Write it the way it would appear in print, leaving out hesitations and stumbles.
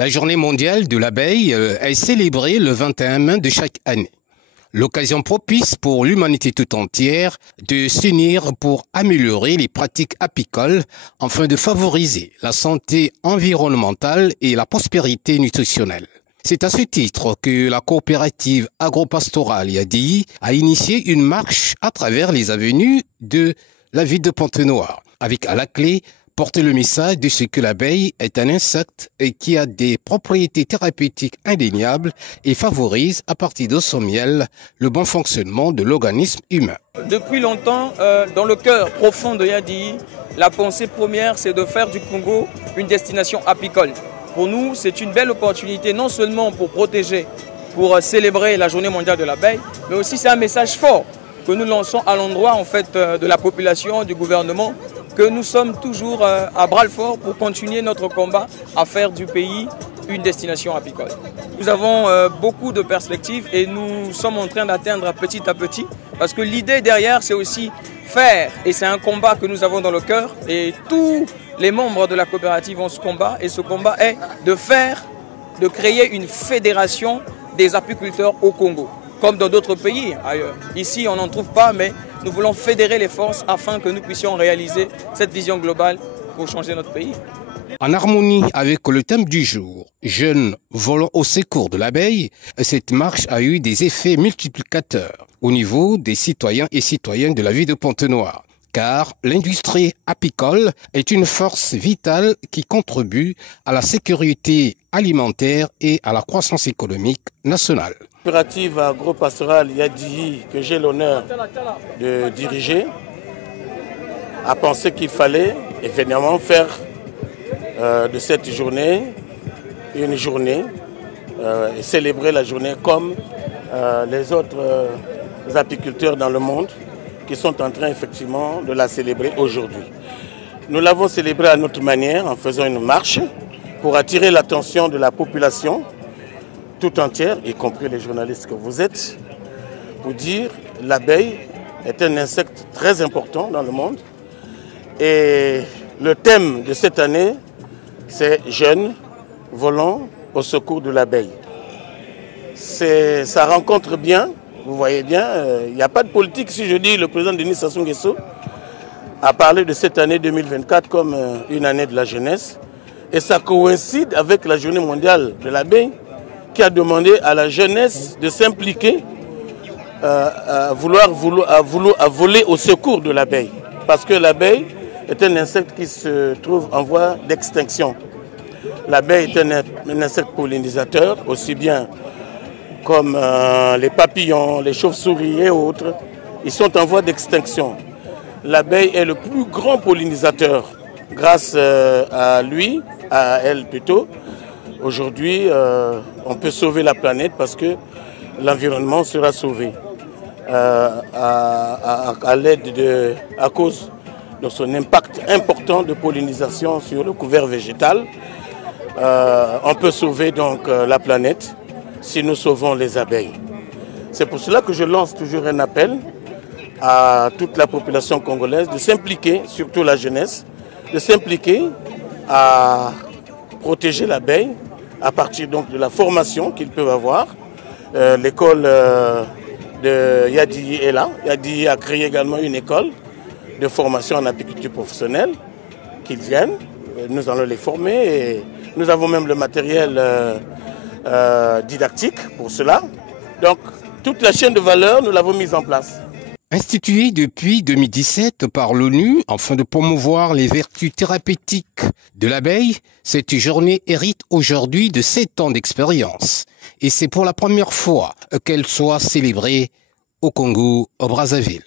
La journée mondiale de l'abeille est célébrée le 21 mai de chaque année. L'occasion propice pour l'humanité tout entière de s'unir pour améliorer les pratiques apicoles afin de favoriser la santé environnementale et la prospérité nutritionnelle. C'est à ce titre que la coopérative agropastorale Yadi a initié une marche à travers les avenues de la ville de Pointe-Noire, avec à la clé porter le message de ce que l'abeille est un insecte et qui a des propriétés thérapeutiques indéniables et favorise, à partir de son miel, le bon fonctionnement de l'organisme humain. Depuis longtemps, dans le cœur profond de Yadi, la pensée première, c'est de faire du Congo une destination apicole. Pour nous, c'est une belle opportunité, non seulement pour protéger, pour célébrer la journée mondiale de l'abeille, mais aussi c'est un message fort que nous lançons à l'endroit de la population, du gouvernement, que nous sommes toujours à bras-le-fort pour continuer notre combat à faire du pays une destination apicole. Nous avons beaucoup de perspectives et nous sommes en train d'atteindre petit à petit, parce que l'idée derrière, c'est aussi faire, et c'est un combat que nous avons dans le cœur, et tous les membres de la coopérative ont ce combat, et ce combat est de créer une fédération des apiculteurs au Congo, comme dans d'autres pays ailleurs. Ici, on n'en trouve pas, mais nous voulons fédérer les forces afin que nous puissions réaliser cette vision globale pour changer notre pays. En harmonie avec le thème du jour, jeunes volant au secours de l'abeille, cette marche a eu des effets multiplicateurs au niveau des citoyens et citoyennes de la ville de Pointe-Noire. Car l'industrie apicole est une force vitale qui contribue à la sécurité alimentaire et à la croissance économique nationale. La coopérative agropastorale Yadi, que j'ai l'honneur de diriger, a pensé qu'il fallait évidemment faire de cette journée une journée et célébrer la journée comme les autres apiculteurs dans le monde qui sont en train effectivement de la célébrer aujourd'hui. Nous l'avons célébrée à notre manière en faisant une marche pour attirer l'attention de la population tout entière, y compris les journalistes que vous êtes, pour dire que l'abeille est un insecte très important dans le monde. Et le thème de cette année, c'est « Jeunes volant au secours de l'abeille ». Ça rencontre bien, vous voyez bien, il n'y a pas de politique. Si je dis le président Denis Sassou Nguesso a parlé de cette année 2024 comme une année de la jeunesse. Et ça coïncide avec la journée mondiale de l'abeille qui a demandé à la jeunesse de s'impliquer à voler au secours de l'abeille. Parce que l'abeille est un insecte qui se trouve en voie d'extinction. L'abeille est un insecte pollinisateur, aussi bien comme les papillons, les chauves-souris et autres. Ils sont en voie d'extinction. L'abeille est le plus grand pollinisateur. Grâce à lui, à elle plutôt, aujourd'hui, on peut sauver la planète parce que l'environnement sera sauvé à cause de son impact important de pollinisation sur le couvert végétal. On peut sauver donc la planète si nous sauvons les abeilles. C'est pour cela que je lance toujours un appel à toute la population congolaise de s'impliquer, surtout la jeunesse, de s'impliquer à protéger l'abeille à partir donc de la formation qu'ils peuvent avoir. L'école de Yadi est là. Yadi a créé également une école de formation en apiculture professionnelle qu'ils viennent. Nous allons les former et nous avons même le matériel didactique pour cela. Donc toute la chaîne de valeur, nous l'avons mise en place. Instituée depuis 2017 par l'ONU afin de promouvoir les vertus thérapeutiques de l'abeille, cette journée hérite aujourd'hui de 7 ans d'expérience. Et c'est pour la première fois qu'elle soit célébrée au Congo, au Brazzaville.